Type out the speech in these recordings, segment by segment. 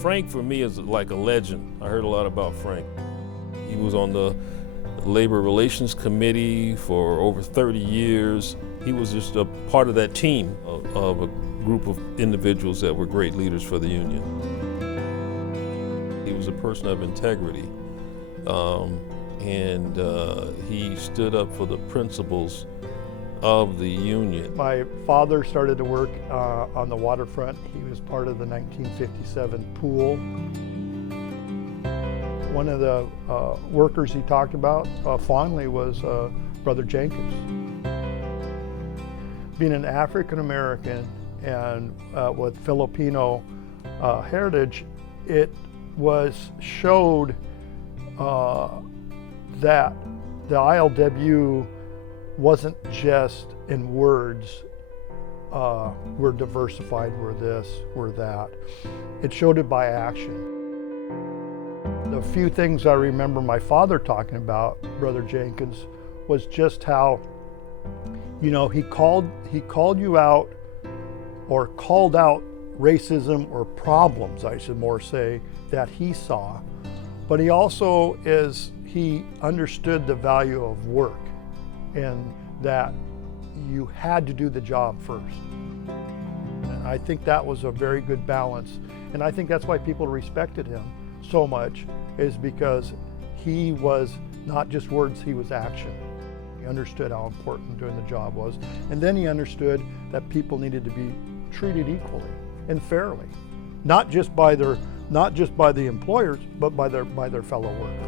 Frank for me is like a legend. I heard a lot about Frank. He was on the Labor Relations Committee for over 30 years. He was just a part of that team of a group of individuals that were great leaders for the union. He was a person of integrity, and he stood up for the principles of the union. My father started to work on the waterfront. He was part of the 1957 pool. One of the workers he talked about fondly was Brother Jenkins. Being an African American and with Filipino heritage, it was showed that the ILWU wasn't just in words, we're diversified, we're this, we're that. It showed it by action. The few things I remember my father talking about, Brother Jenkins, was just how, you know, he called you out, or called out racism or problems, I should more say, that he saw. But he also he understood the value of work, and that you had to do the job first. And I think that was a very good balance. And I think that's why people respected him so much, is because he was not just words, he was action. He understood how important doing the job was. And then he understood that people needed to be treated equally and fairly, not just by the employers, but by their fellow workers.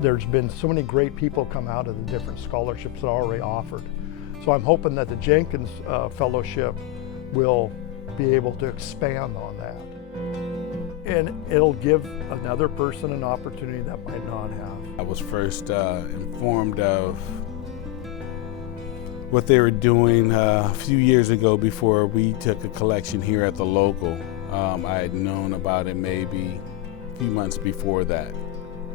There's been so many great people come out of the different scholarships that are already offered. So I'm hoping that the Jenkins Fellowship will be able to expand on that. And it'll give another person an opportunity that might not have. I was first informed of what they were doing a few years ago before we took a collection here at the local. I had known about it maybe a few months before that.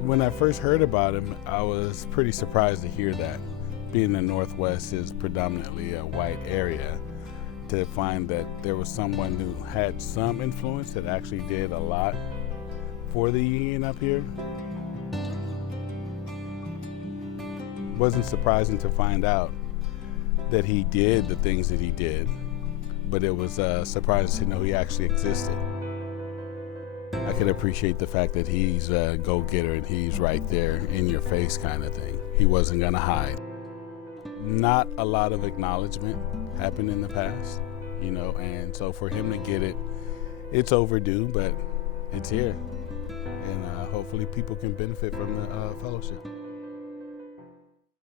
When I first heard about him, I was pretty surprised to hear that. Being the Northwest is predominantly a white area, to find that there was someone who had some influence that actually did a lot for the union up here. Wasn't surprising to find out that he did the things that he did, but it was surprising to know he actually existed. I could appreciate the fact that he's a go-getter and he's right there in your face kind of thing. He wasn't gonna hide. Not a lot of acknowledgement happened in the past, you know, and so for him to get it, it's overdue, but it's here. And hopefully people can benefit from the fellowship.